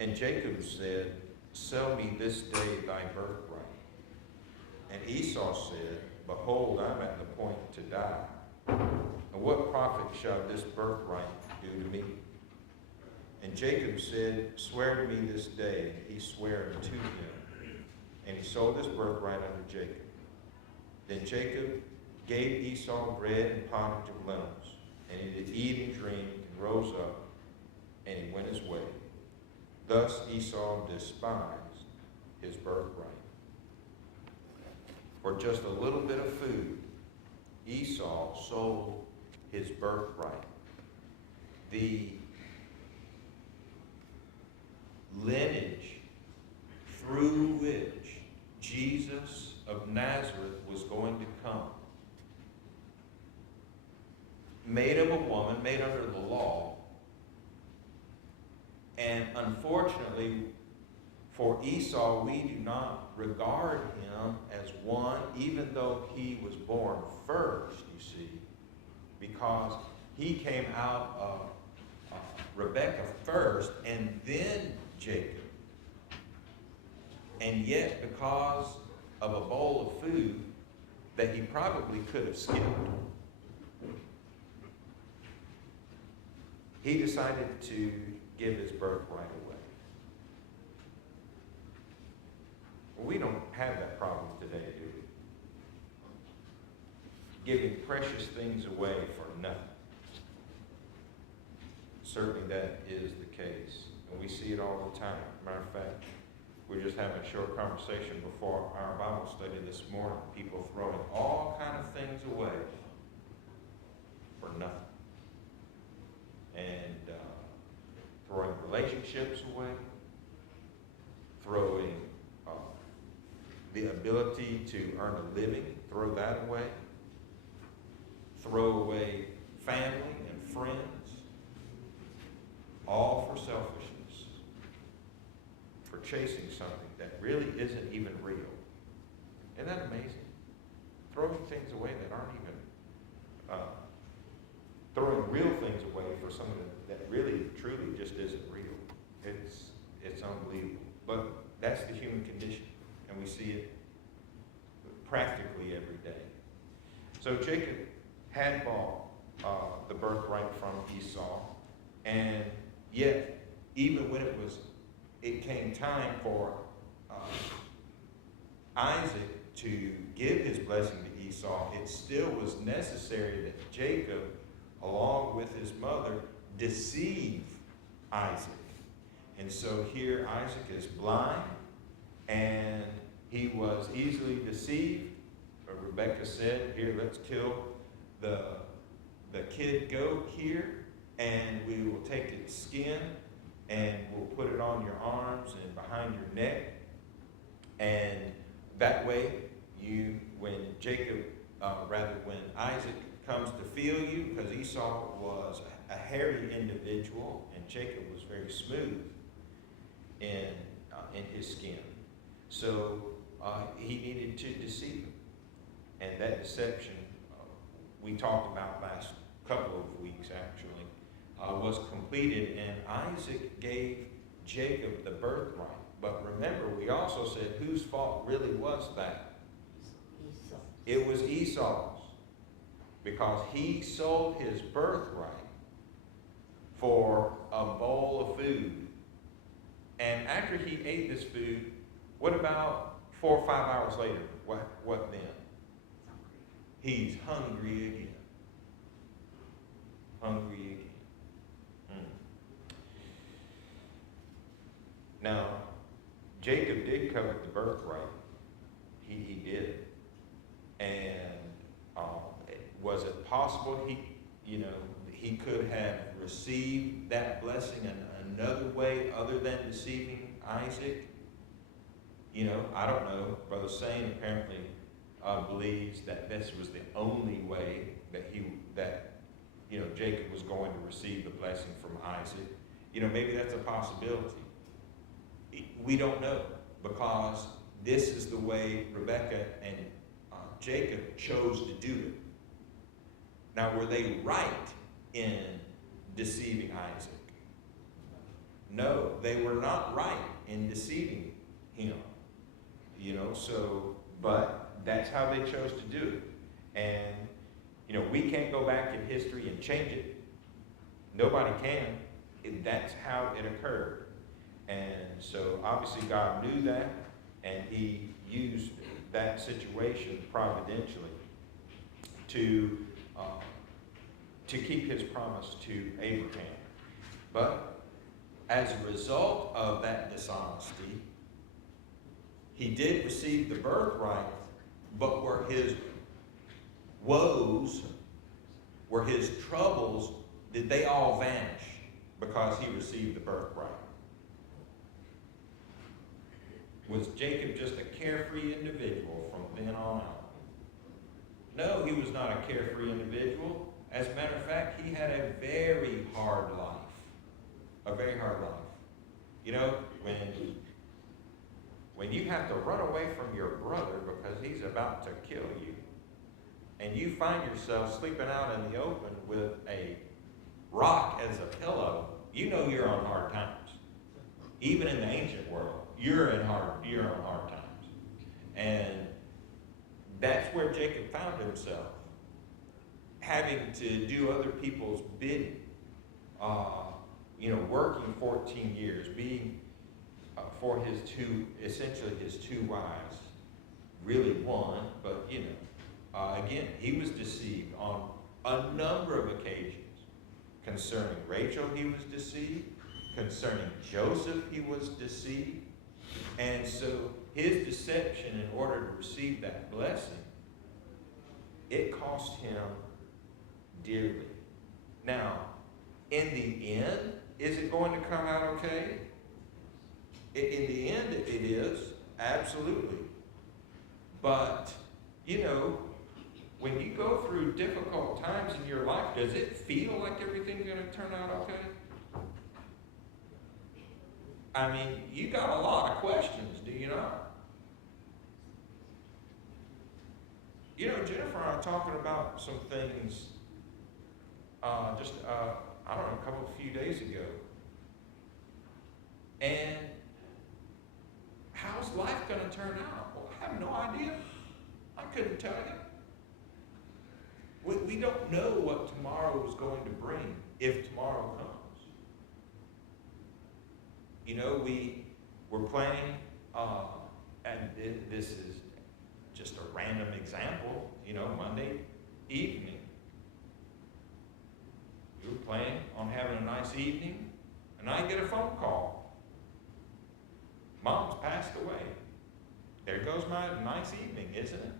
And Jacob said, sell me this day thy birthright. And Esau said, behold, I'm at the point to die. And what profit shall this birthright do to me? And Jacob said, swear to me this day. And he sware unto him. And he sold his birthright unto Jacob. Then Jacob gave Esau bread and pottage of lentils. And he did eat and drink, and rose up, and he went his way. Thus Esau despised his birthright. For just a little bit of food, Esau sold his birthright. The lineage through which Jesus of Nazareth was going to come, made of a woman, made under the law, and unfortunately for Esau, we do not regard him as one, even though he was born first, you see, because he came out of Rebekah first and then Jacob. And yet, because of a bowl of food that he probably could have skipped, he decided to give his birthright away. Well, we don't have that problem today, do we? Giving precious things away for nothing. Certainly that is the case. And we see it all the time. Matter of fact, we were just having a short conversation before our Bible study this morning. People throwing all kind of things away for nothing. And throwing relationships away, throwing the ability to earn a living, throw that away, throw away family and friends, all for selfishness, for chasing something that really isn't even real. Isn't that amazing? Throwing things away that aren't even, throwing real things away for something that really, truly just isn't real. It's unbelievable. But that's the human condition, and we see it practically every day. So Jacob had bought the birthright from Esau, and yet, even when it came time for Isaac to give his blessing to Esau, it still was necessary that Jacob, along with his mother, deceive Isaac. And so here Isaac is blind, and he was easily deceived. Rebekah said, here, let's kill the kid goat here, and we will take its skin, and we'll put it on your arms and behind your neck. And that way, when Isaac comes to feel you, because Esau was a hairy individual, and Jacob was very smooth in his skin. So he needed to deceive him. And that deception, we talked about last couple of weeks actually, was completed, and Isaac gave Jacob the birthright. But remember, we also said whose fault really was that? Esau. It was Esau's, because he sold his birthright for a bowl of food. And after he ate this food, what about 4 or 5 hours later? What then? He's hungry again. Hungry again. Now, Jacob did covet the birthright. He did. And was it possible he could have received that blessing in another way other than deceiving Isaac? I don't know. Brother Sane apparently believes that this was the only way that Jacob was going to receive the blessing from Isaac. Maybe that's a possibility. We don't know, because this is the way Rebekah and Jacob chose to do it. Now, were they right in deceiving Isaac? No, they were not right in deceiving him. But that's how they chose to do it. And, we can't go back in history and change it. Nobody can. That's how it occurred. And so obviously God knew that, and he used that situation providentially to keep his promise to Abraham. But as a result of that dishonesty, he did receive the birthright, but were his woes, were his troubles, did they all vanish because he received the birthright? Was Jacob just a carefree individual from then on out? No, he was not a carefree individual. As a matter of fact, he had a very hard life. A very hard life. When you have to run away from your brother because he's about to kill you, and you find yourself sleeping out in the open with a rock as a pillow, you're on hard times. Even in the ancient world, you're on hard times. And that's where Jacob found himself, having to do other people's bidding, working 14 years, being for essentially his two wives, really one, but again, he was deceived on a number of occasions. Concerning Rachel, he was deceived. Concerning Joseph, he was deceived. And so his deception, in order to receive that blessing, it cost him dearly. Now, in the end, is it going to come out okay? In the end, it is, absolutely. But, when you go through difficult times in your life, does it feel like everything's going to turn out okay? I mean, you got a lot of questions, do you not? Jennifer and I were talking about some things a few days ago. And how's life going to turn out? Well, I have no idea. I couldn't tell you. We don't know what tomorrow is going to bring, if tomorrow comes. We're planning, and this is just a random example, Monday evening. We were planning on having a nice evening, and I get a phone call. Mom's passed away. There goes my nice evening, isn't it?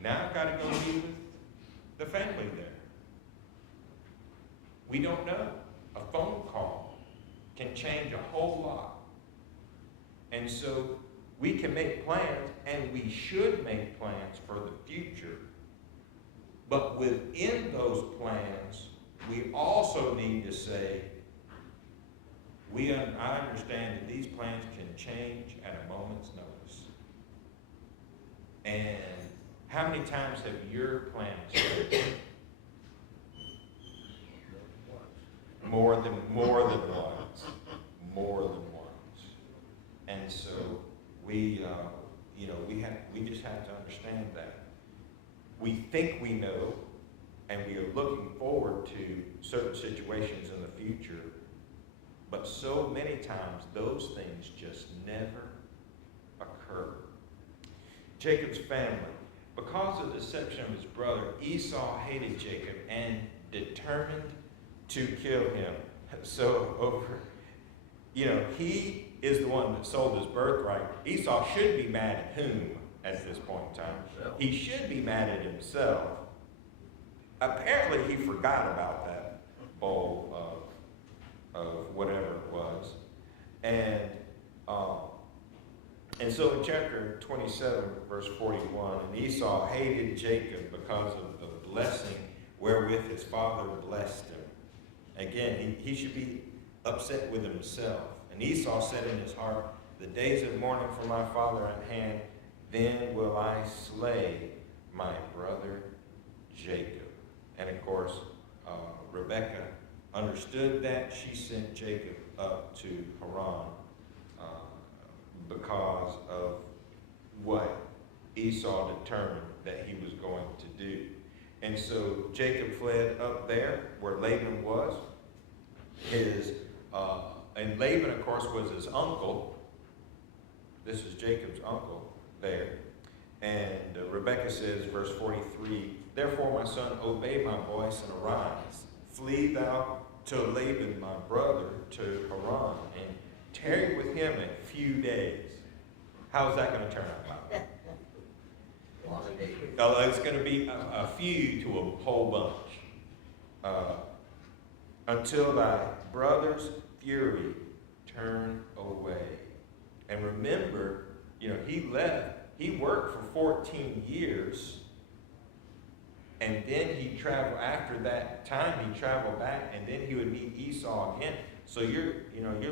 Now I've got to go be with the family there. We don't know. A phone call can change a whole lot. And so we can make plans, and we should make plans for the future. But within those plans, we also need to say, I understand that these plans can change at a moment's notice. And how many times have your plans changed? More than once. More than once. And so we just have to understand that. We think we know, and we are looking forward to certain situations in the future, but so many times those things just never occur. Jacob's family. Because of the deception of his brother, Esau hated Jacob and determined to kill him. So he is the one that sold his birthright. Esau should be mad at whom at this point in time? He should be mad at himself. Apparently he forgot about that bowl of whatever it was. And so in chapter 27, verse 41, and Esau hated Jacob because of the blessing wherewith his father blessed him. Again, he should be upset with himself. And Esau said in his heart, the days of mourning for my father at hand, then will I slay my brother Jacob. And of course, Rebekah understood that, she sent Jacob up to Haran because of what Esau determined that he was going to do. And so Jacob fled up there where Laban was. And Laban, of course, was his uncle. This is Jacob's uncle there. And Rebekah says, verse 43, "Therefore, my son, obey my voice and arise. Flee thou to Laban, my brother, to Haran, and tarry with him a few days." How's that going to turn out? It's going to be a few to a whole bunch. "Until thy brother's fury turn away." And remember, he left. He worked for 14 years. And then he traveled, after that time, he traveled back, and then he would meet Esau again. So you're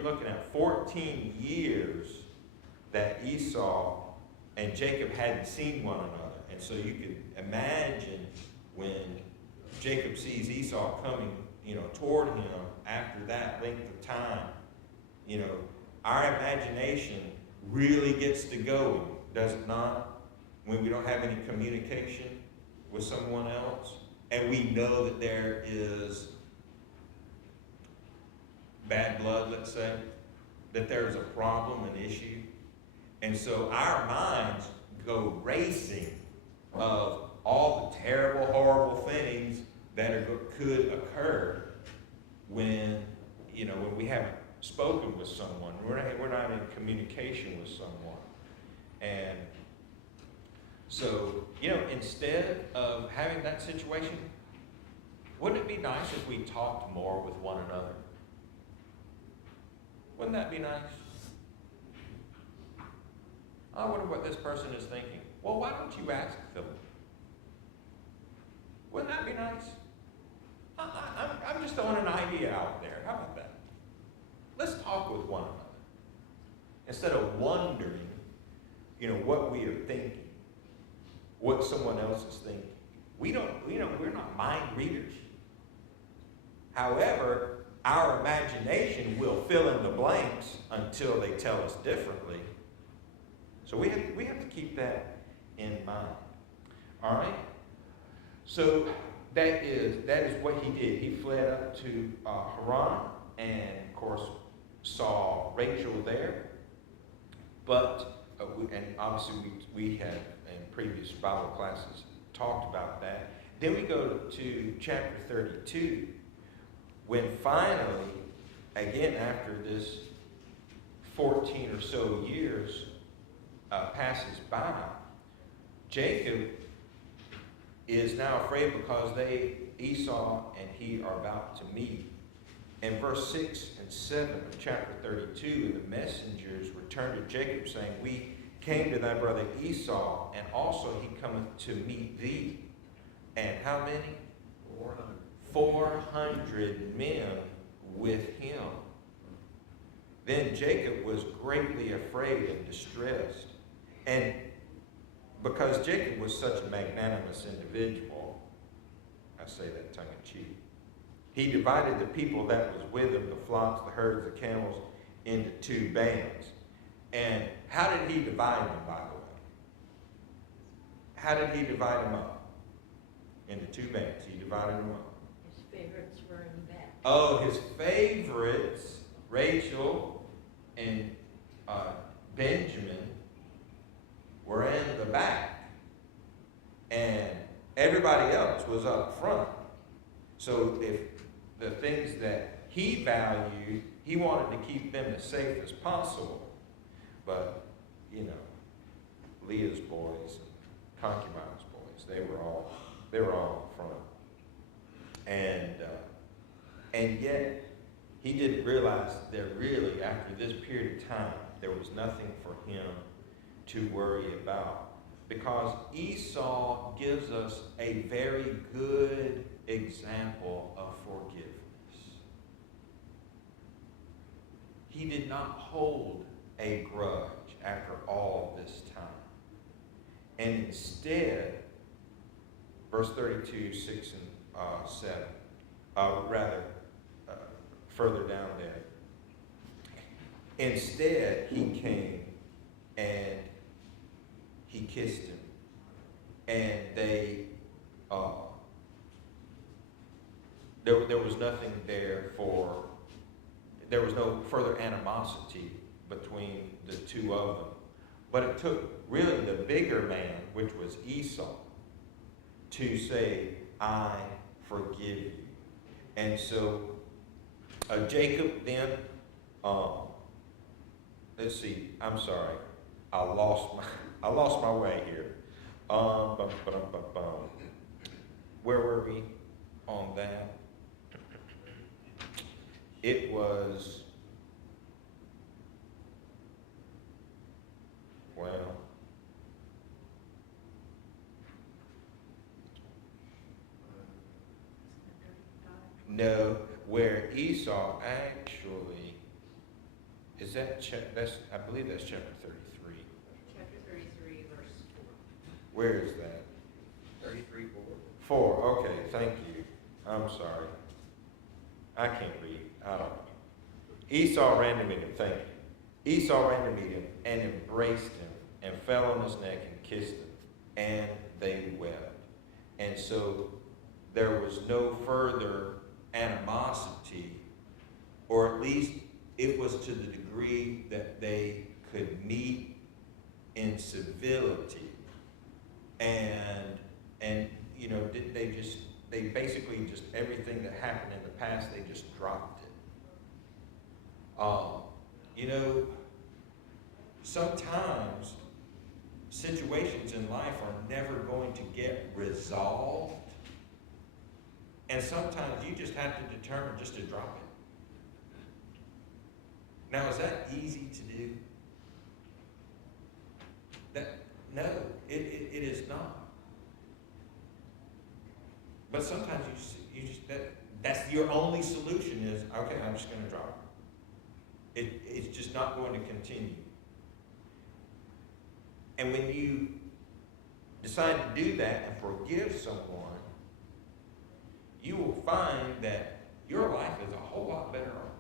looking at 14 years that Esau and Jacob hadn't seen one another. And so you could imagine when Jacob sees Esau coming, toward him after that length of time, our imagination really gets to going, does it not? When we don't have any communication with someone else, and we know that there is bad blood, let's say, that there's a problem, an issue. And so our minds go racing of all the terrible, horrible things that could occur when we haven't spoken with someone. We're not in communication with someone. And so, instead of having that situation, wouldn't it be nice if we talked more with one another? Wouldn't that be nice? I wonder what this person is thinking. Well, why don't you ask Philip? Wouldn't that be nice? I'm just throwing an idea out there. How about that? Let's talk with one another. Instead of wondering, what we are thinking, what someone else is thinking. We're not mind readers. However, our imagination will fill in the blanks until they tell us differently. So we have to keep that in mind. All right? So that is what he did. He fled up to Haran, and of course saw Rachel there. But and obviously we had in previous Bible classes talked about that. Then we go to chapter 32, when finally, again after this 14 or so years passes by, Jacob is now afraid because Esau and he are about to meet. In verse 6 and 7 of chapter 32, the messengers returned to Jacob, saying, "We came to thy brother Esau, and also he cometh to meet thee." And how many? 400. 400 men with him. Then Jacob was greatly afraid and distressed. And because Jacob was such a magnanimous individual, I say that tongue in cheek, he divided the people that was with him, the flocks, the herds, the camels, into 2 bands. And how did he divide them, by the way? How did he divide them up? Into 2 bands. He divided them up. His favorites were in the back. Oh, his favorites, Rachel and Benjamin, were in the back. And everybody else was up front. So if the things that he valued, he wanted to keep them as safe as possible. But, Leah's boys and concubine's boys, they were all up front. And yet, he didn't realize that really, after this period of time, there was nothing for him to worry about. Because Esau gives us a very good example of forgiveness. He did not hold a grudge after all of this time. And instead, verse 32, 6 and 7, further down there. Instead, he came and he kissed him. And there was nothing there there was no further animosity between the two of them. But it took really the bigger man, which was Esau, to say, I forgive you. And so Jacob then, let's see, I'm sorry, I lost my way here. Where were we on that? It was, well, no, where Esau actually, is that, I believe that's chapter 33. Chapter 33, verse 4. Where is that? 33, 4, okay, thank you. I'm sorry. I can't read. I don't know. Esau ran to meet him, thank you. Esau ran to meet him and embraced him and fell on his neck and kissed him. And they wept. And so there was no further animosity, or at least it was to the degree that they could meet in civility. And you know, they basically just, everything that happened in the past, they just dropped it. You know, sometimes situations in life are never going to get resolved. And sometimes you just have to determine just to drop it. Now, is that easy to do? No, it is not. But sometimes you just that's your only solution is, okay, I'm just going to drop it. It's just not going to continue. And when you decide to do that and forgive someone, you will find that your life is a whole lot better off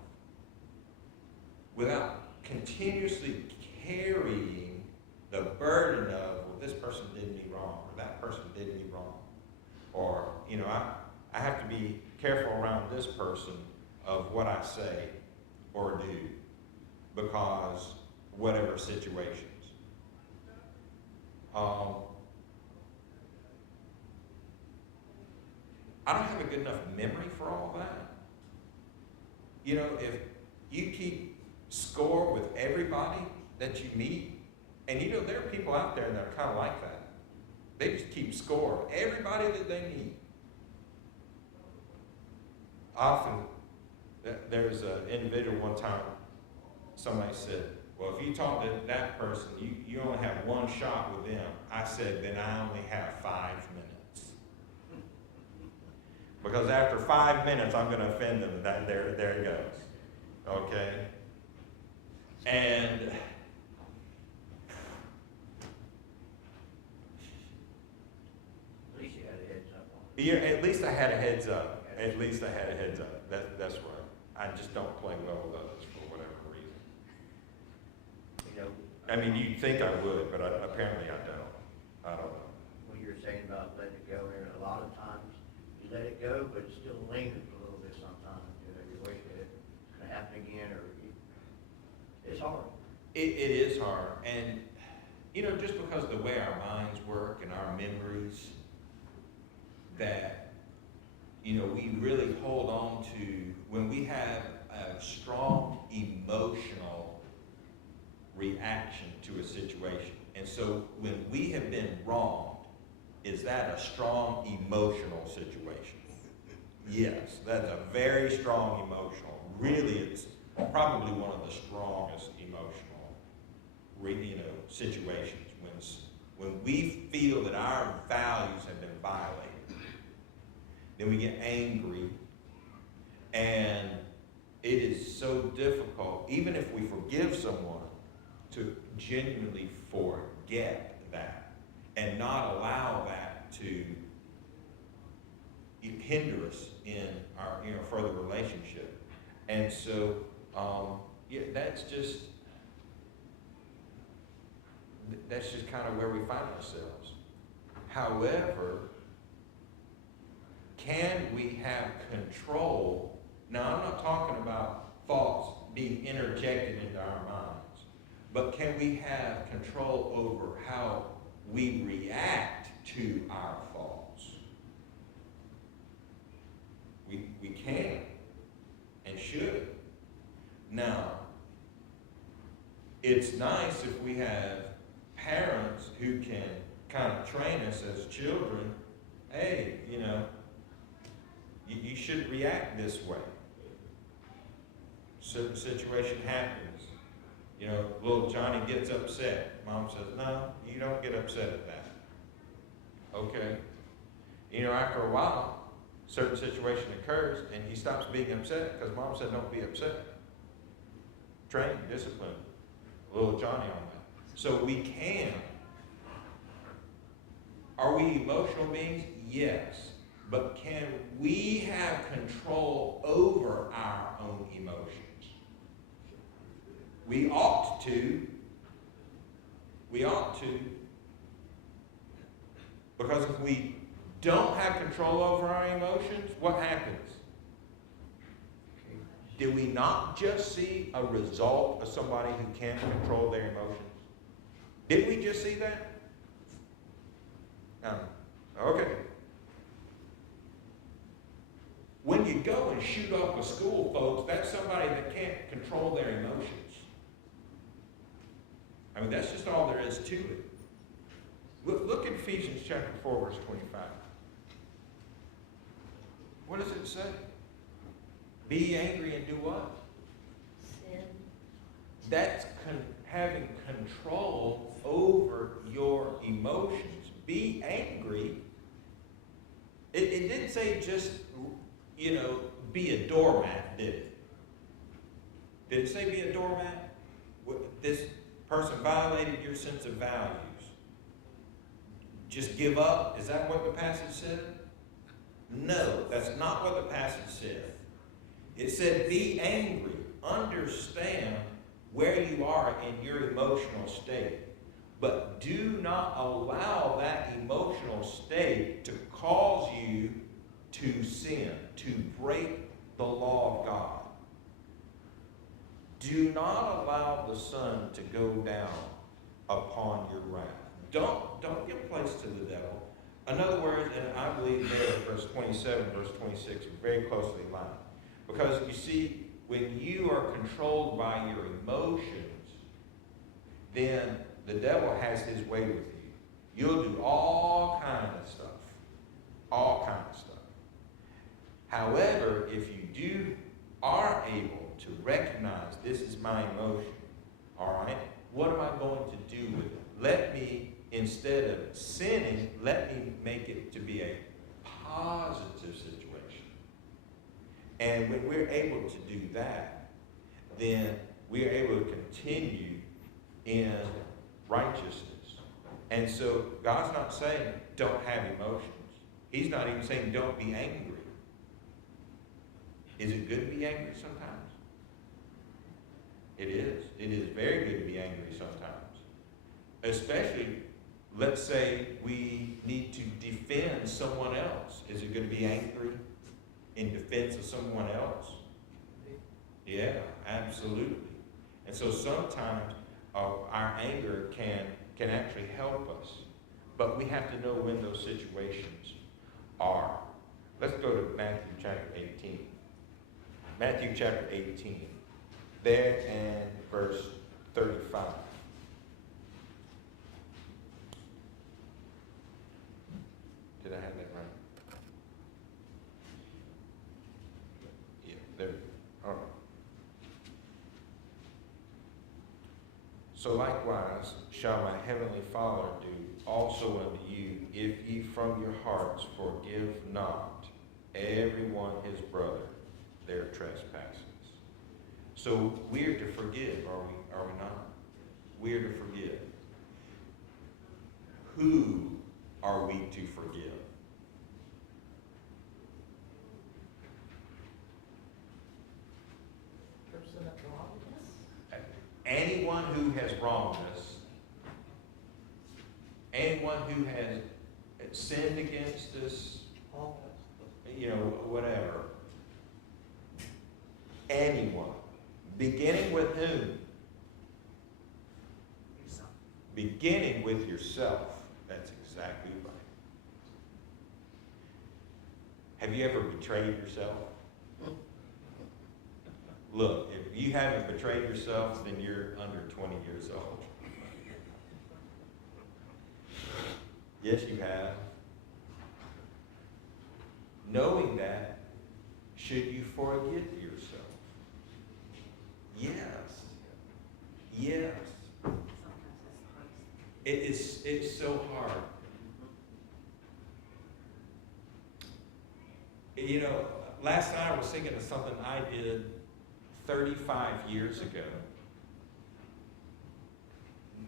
without continuously carrying the burden of, well, this person did me wrong, or that person did me wrong. Or, you know, I have to be careful around this person of what I say or do because whatever situations. I don't have a good enough memory for all that. You know, if you keep score with everybody that you meet, and you know, there are people out there that are kind of like that. They just keep score of everybody that they meet. Often, there's an individual one time, somebody said, well, if you talk to that person, you only have one shot with them. I said, then I only have 5 minutes. Because after 5 minutes, I'm going to offend them. There it goes. Okay? And at least I had a heads up. At least I had a heads up. That's right. I just don't play well with others for whatever reason. You know, I mean, you'd think I would, but apparently I don't. I don't know. what you were saying about letting it go, and a lot of times you let it go, but it still lingers a little bit sometimes. You know, you're waiting that it's going to happen again, or it's hard. It is hard. And, you know, just because the way our minds work and our memories, that, you know, we really hold on to when we have a strong emotional reaction to a situation. And so when we have been wronged, is that a strong emotional situation? Yes, that's a very strong emotional. Really, it's probably one of the strongest emotional, situations. When we feel that our values have been violated, then we get angry, and it is so difficult, even if we forgive someone, to genuinely forget that and not allow that to hinder us in our further relationship. And so, yeah, that's just kind of where we find ourselves. However, can we have control? Now, I'm not talking about thoughts being interjected into our minds, but can we have control over how we react to our thoughts? We can and should. Now, it's nice if we have parents who can kind of train us as children. Hey, you shouldn't react this way. Certain situation happens. Little Johnny gets upset. Mom says, no, you don't get upset at that. Okay. After a while, certain situation occurs and he stops being upset because mom said don't be upset. Train, discipline, little Johnny on that. So we can. Are we emotional beings? Yes. But can we have control over our own emotions? We ought to. We ought to. Because if we don't have control over our emotions, what happens? Do we not just see a result of somebody who can't control their emotions? Didn't we just see that? Okay. When you go and shoot up a school, folks, that's somebody that can't control their emotions. That's just all there is to it. Look at Ephesians chapter 4, verse 25. What does it say? Be angry and do what? Sin. That's having control over your emotions. Be angry. It didn't say just, be a doormat, did it? Did it say be a doormat? This person violated your sense of values. Just give up? Is that what the passage said? No, that's not what the passage said. It said be angry. Understand where you are in your emotional state. But do not allow that emotional state to cause you to sin, to break the law of God. Do not allow the sun to go down upon your wrath. Don't give place to the devil. In other words, and I believe there in verse 27, verse 26 are very closely aligned. Because you see, when you are controlled by your emotions, then the devil has his way with you. You'll do all kinds of stuff. All kinds of stuff. However, if you are able to recognize this is my emotion, all right, what am I going to do with it? Let me, instead of sinning, let me make it to be a positive situation. And when we're able to do that, then we are able to continue in righteousness. And so God's not saying don't have emotions. He's not even saying don't be angry. Is it good to be angry sometimes? It is. It is very good to be angry sometimes. Especially, let's say we need to defend someone else. Is it good to be angry in defense of someone else? Yeah, absolutely. And so sometimes our anger can actually help us. But we have to know when those situations are. Let's go to Matthew chapter 18. Matthew chapter 18. There and verse 35. Did I have that right? Yeah, there. All right. So likewise shall my heavenly Father do also unto you, if ye from your hearts forgive not every one his brother their trespasses. So we're to forgive, are we not? We're to forgive. Who are we to forgive? anyone who has wronged us, anyone who has sinned against us, whatever. Anyone. Beginning with whom? Yourself. Beginning with yourself. That's exactly right. Have you ever betrayed yourself? Look, if you haven't betrayed yourself, then you're under 20 years old. Yes, you have. Knowing that, should you forgive yourself? Yes. Yes. Sometimes that's the hardest. It's so hard. Last night I was thinking of something I did 35 years ago.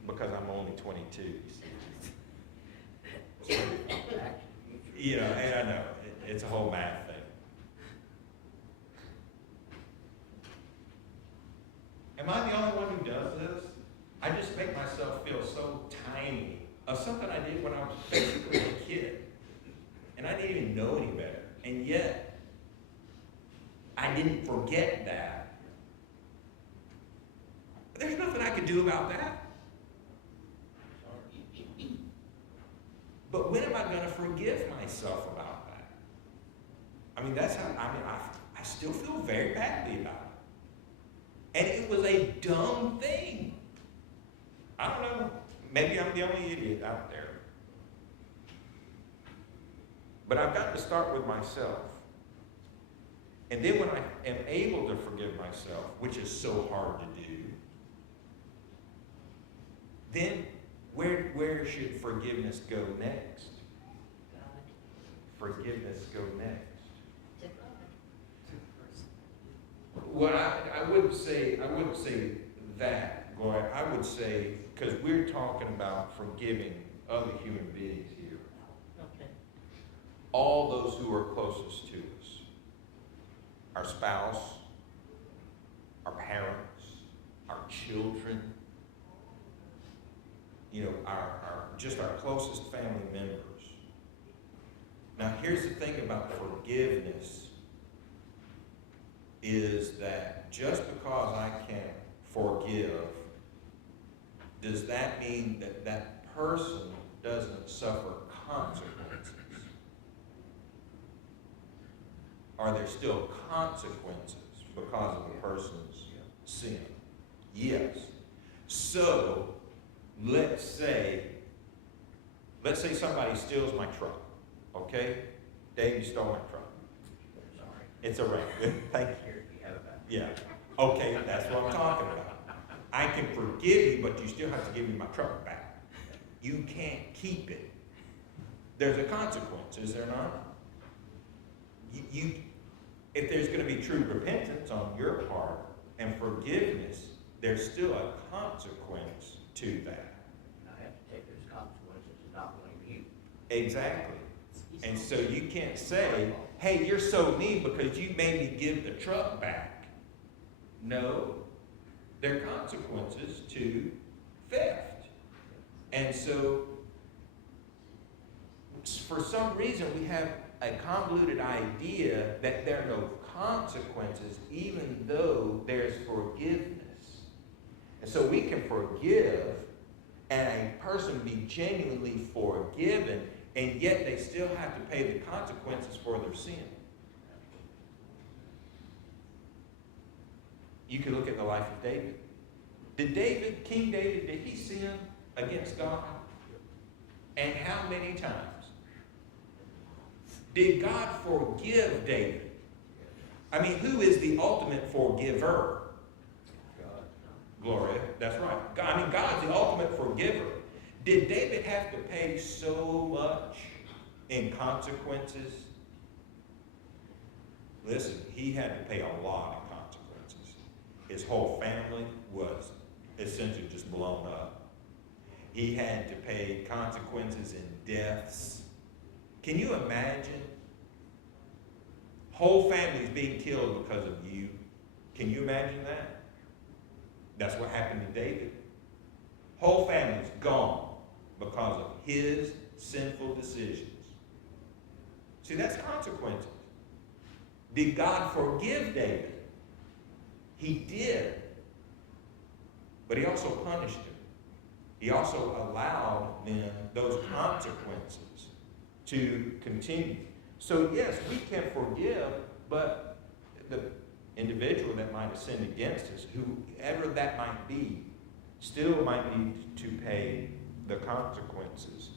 Because I'm only 22. you see. And I know, it's a whole math thing. Am I the only one who does this? I just make myself feel so tiny of something I did when I was basically a kid. And I didn't even know any better. And yet, I didn't forget that. There's nothing I could do about that. But when am I going to forgive myself about that? That's how, I still feel very badly about it. And it was a dumb thing. I don't know. Maybe I'm the only idiot out there. But I've got to start with myself. And then when I am able to forgive myself, which is so hard to do, then where should forgiveness go next? Forgiveness go next. To God. Well, I wouldn't say that, Gloria. I would say, because we're talking about forgiving other human beings here. Okay. All those who are closest to us. Our spouse, our parents, our children, our closest family members. Now, here's the thing about forgiveness is that just because I can forgive, does that mean that that person doesn't suffer consequences? Are there still consequences because of the person's sin? Yes. So, let's say somebody steals my truck, okay? Dave, you stole my truck. Sorry. It's all right. Thank you. Here, you have it back. Yeah. Okay, that's what I'm talking about. I can forgive you, but you still have to give me my truck back. You can't keep it. There's a consequence, is there not? If there's going to be true repentance on your part and forgiveness, there's still a consequence to that. I have to take those consequences and not blame you. Exactly. And so you can't say, hey, you're so mean because you made me give the truck back. No, there are consequences to theft. And so, for some reason, we have a convoluted idea that there are no consequences even though there's forgiveness. And so we can forgive and a person be genuinely forgiven, and yet they still have to pay the consequences for their sin. You can look at the life of David. King David, did he sin against God? And how many times? Did God forgive David? Who is the ultimate forgiver? God. Gloria, that's right. God's the ultimate forgiver. Did David have to pay so much in consequences? Listen, he had to pay a lot in consequences. His whole family was essentially just blown up. He had to pay consequences in deaths. Can you imagine? Whole families being killed because of you. Can you imagine that? That's what happened to David. Whole family's gone because of his sinful decisions. See, that's consequences. Did God forgive David? He did. But he also punished him. He also allowed then those consequences to continue. So yes, we can forgive, but the individual that might have sinned against us, whoever that might be, still might need to pay the consequences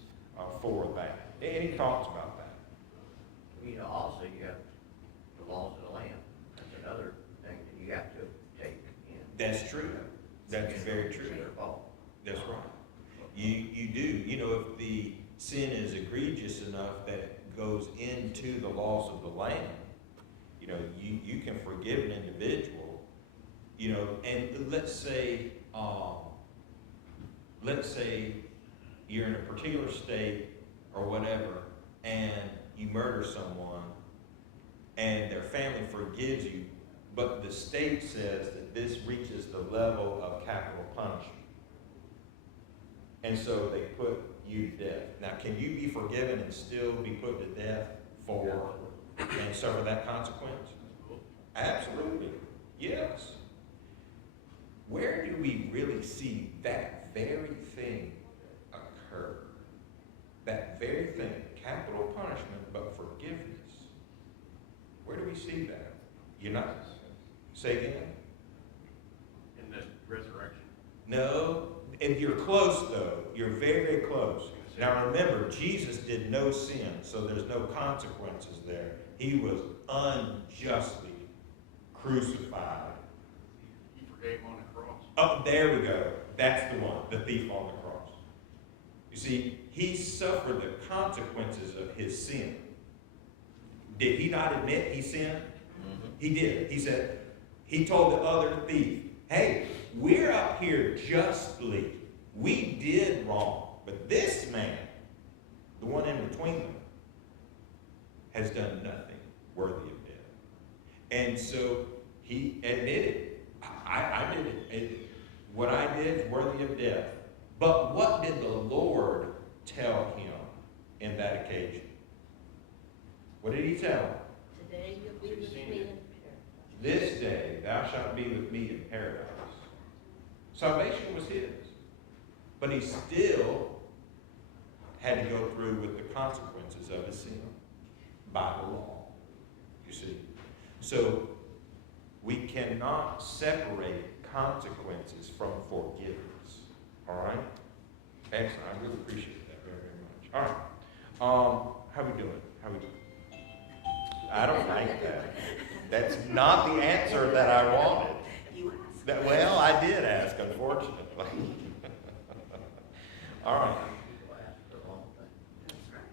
for that. Any thoughts about that? You know, also you have the laws of the land. That's another thing that you have to take in. That's true. That's very true. It's their fault. That's right. You do. You know, if the sin is egregious enough that it goes into the laws of the land, you know, you can forgive an individual, you know, and let's say you're in a particular state or whatever, and you murder someone, and their family forgives you, but the state says that this reaches the level of capital punishment. And so they put you to death. Now, can you be forgiven and still be put to death for and suffer that consequence? Absolutely. Yes. Where do we really see that very thing occur? That very thing, capital punishment, but forgiveness. Where do we see that? You're not? Say again? In the resurrection. No. And you're close, though. You're very, very close. Now remember, Jesus did no sin, so there's no consequences there. He was unjustly crucified. He forgave on the cross. Oh, there we go. That's the one, the thief on the cross. You see, he suffered the consequences of his sin. Did he not admit he sinned? Mm-hmm. He did. He said, he told the other thief, hey, we're up here justly. We did wrong. But this man, the one in between them, has done nothing worthy of death. And so he admitted, I did it. What I did is worthy of death. But what did the Lord tell him in that occasion? What did he tell him? Today you'll be with me in paradise. This day thou shalt be with me in paradise. Salvation was his. But he still had to go through with the consequences of his sin by the law. You see? So we cannot separate consequences from forgiveness. All right? Excellent. I really appreciate that very, very much. All right. How we doing? How we doing? I don't like that. That's not the answer that I wanted. You asked. Well, I did ask, unfortunately. All right. People ask the wrong thing. That's right.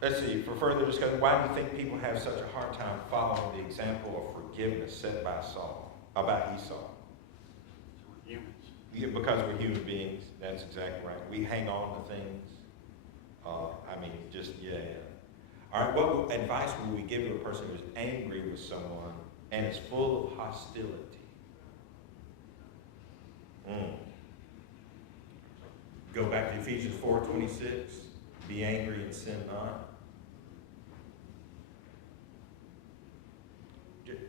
Let's see. For further discussion, why do you think people have such a hard time following the example of forgiveness set by Saul, about Esau? So we're humans. Yeah, because we're human beings. That's exactly right. We hang on to things. Yeah. All right, what advice would we give to a person who's angry with someone and is full of hostility? Go back to Ephesians 4:26. Be angry and sin not.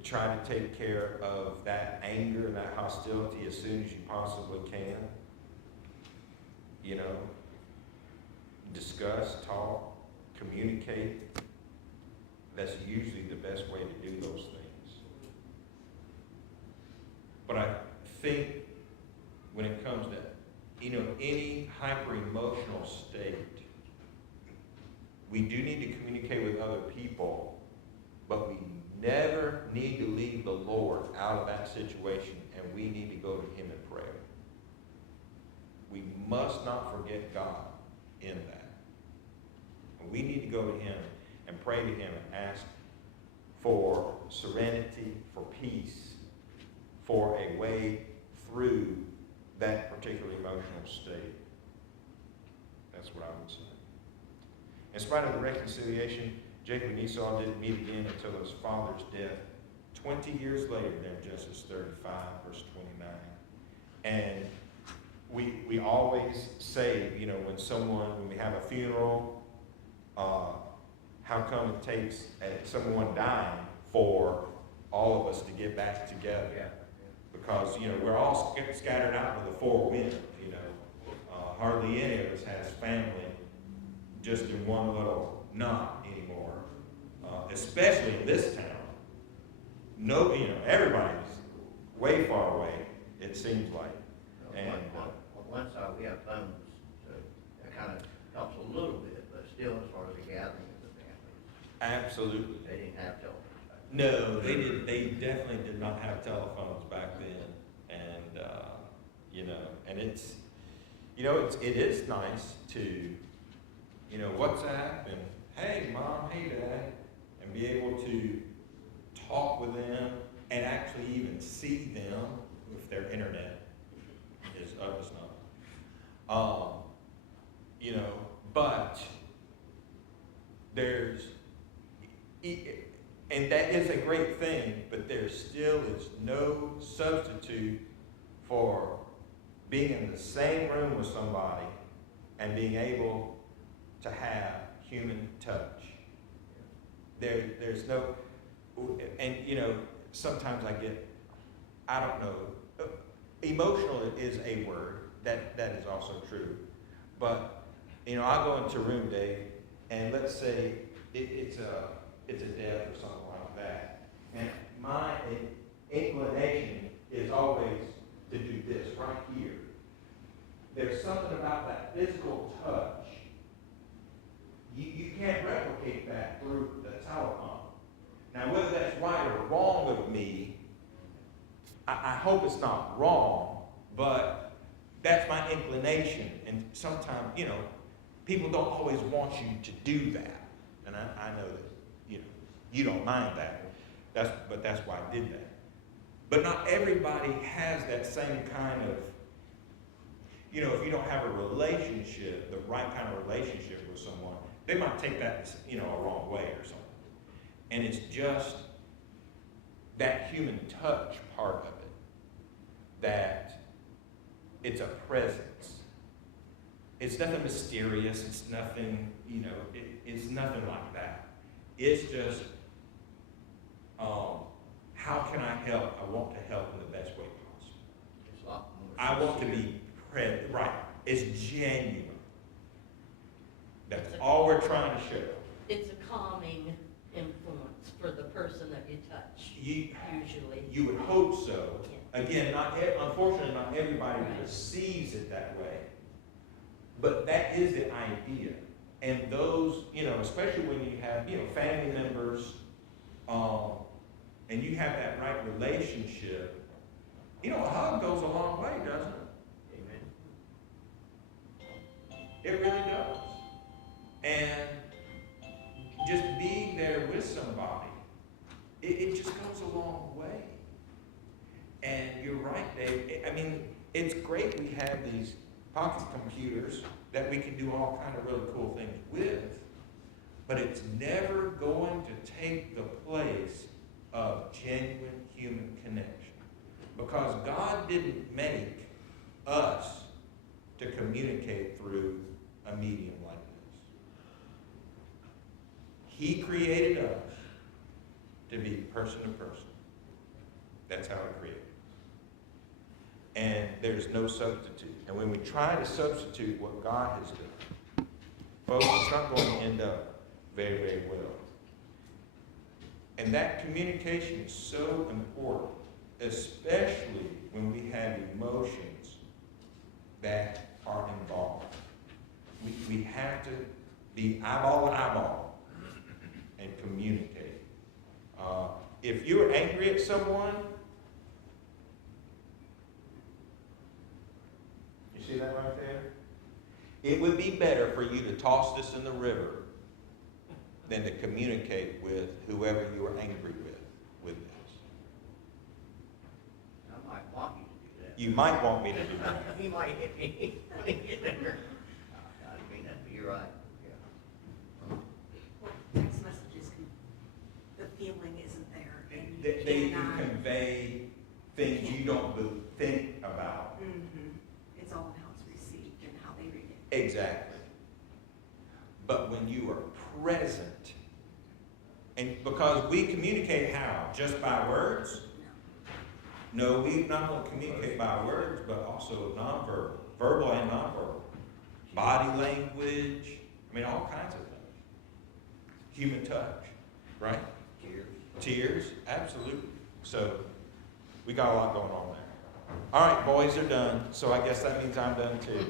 Try to take care of that anger and that hostility as soon as you possibly can. You know, discuss, talk, communicate. That's usually the best way to do those things. But I think when it comes to, any hyper-emotional state, we do need to communicate with other people, but we never need to leave the Lord out of that situation, and we need to go to Him in prayer. We must not forget God in that. And we need to go to Him and pray to Him and ask for serenity, for peace, for a way through that particular emotional state. That's what I would say. In spite of the reconciliation, Jacob and Esau didn't meet again until his father's death 20 years later, there in Genesis 35, verse 29. And always say, you know, when we have a funeral, how come it takes someone dying for all of us to get back together? Yeah. Because, you know, we're all scattered out with the four winds, you know. Hardly any of us has family just in one little knot anymore, especially in this town. No, you know, everybody's way far away, it seems like. And On one side, we have phones, so that kind of helps a little bit, but still, as far as the gathering of the family, absolutely. they didn't have telephones back then. No, they did. They definitely did not have telephones back then, and you know, and it's, you know, it is nice to, you know, WhatsApp and hey mom, hey dad, and be able to talk with them and actually even see them if their internet is up as not. You know, but there's. And that is a great thing, but there still is no substitute for being in the same room with somebody and being able to have human touch. There's no, and you know, sometimes I don't know, emotional is a word, that is also true. But, you know, I'll go into a room, Dave, and let's say it's a death or something like that. And my inclination is always to do this right here. There's something about that physical touch. You can't replicate that through the telephone. Now, whether that's right or wrong with me, I hope it's not wrong, but that's my inclination. And sometimes, you know, people don't always want you to do that. And I know that. You don't mind that. But that's why I did that. But not everybody has that same kind of, you know, if you don't have a relationship, the right kind of relationship with someone, they might take that, you know, a wrong way or something. And it's just that human touch part of it, that it's a presence. It's nothing mysterious. It's nothing, you know, it's nothing like that. It's just, how can I help? I want to help in the best way possible. It's a lot more. I want to be present. Right. It's genuine. That's all we're trying to show. It's a calming influence for the person that you touch, usually. You would hope so. Again, unfortunately, not everybody Right. receives it that way. But that is the idea. And those, you know, especially when you have, you know, family members, and you have that right relationship, you know, a hug goes a long way, doesn't it? Amen. It really does. And just being there with somebody, it just goes a long way. And you're right, Dave. I mean, it's great we have these pocket computers that we can do all kind of really cool things with, but it's never going to take the place of genuine human connection. Because God didn't make us to communicate through a medium like this. He created us to be person to person. That's how He created us. And there's no substitute. And when we try to substitute what God has done, folks, it's not going to end up very, very well. And that communication is so important, especially when we have emotions that are involved. We have to be eyeball to eyeball and communicate. If you're angry at someone, you see that right there? It would be better for you to toss this in the river than to communicate with whoever you are angry with this. I might want you to do that. You might want me to do that. He might hit me when he gets there. I didn't mean that, but you're right. Yeah. Well, text messages the feeling isn't there. And They can convey things you don't think about. Mm-hmm. It's all how it's received. Exactly. But when you are present, and because we communicate how? Just by words? No, we not only communicate by words, but also nonverbal, verbal and nonverbal. Body language, I mean, all kinds of things. Human touch, right? Tears, absolutely. So we got a lot going on there. All right, boys are done, so I guess that means I'm done too.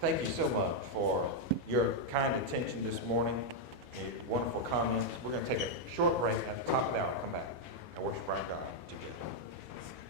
Thank you so much for your kind attention this morning, your wonderful comments. We're going to take a short break at the top of the hour, come back and worship our God.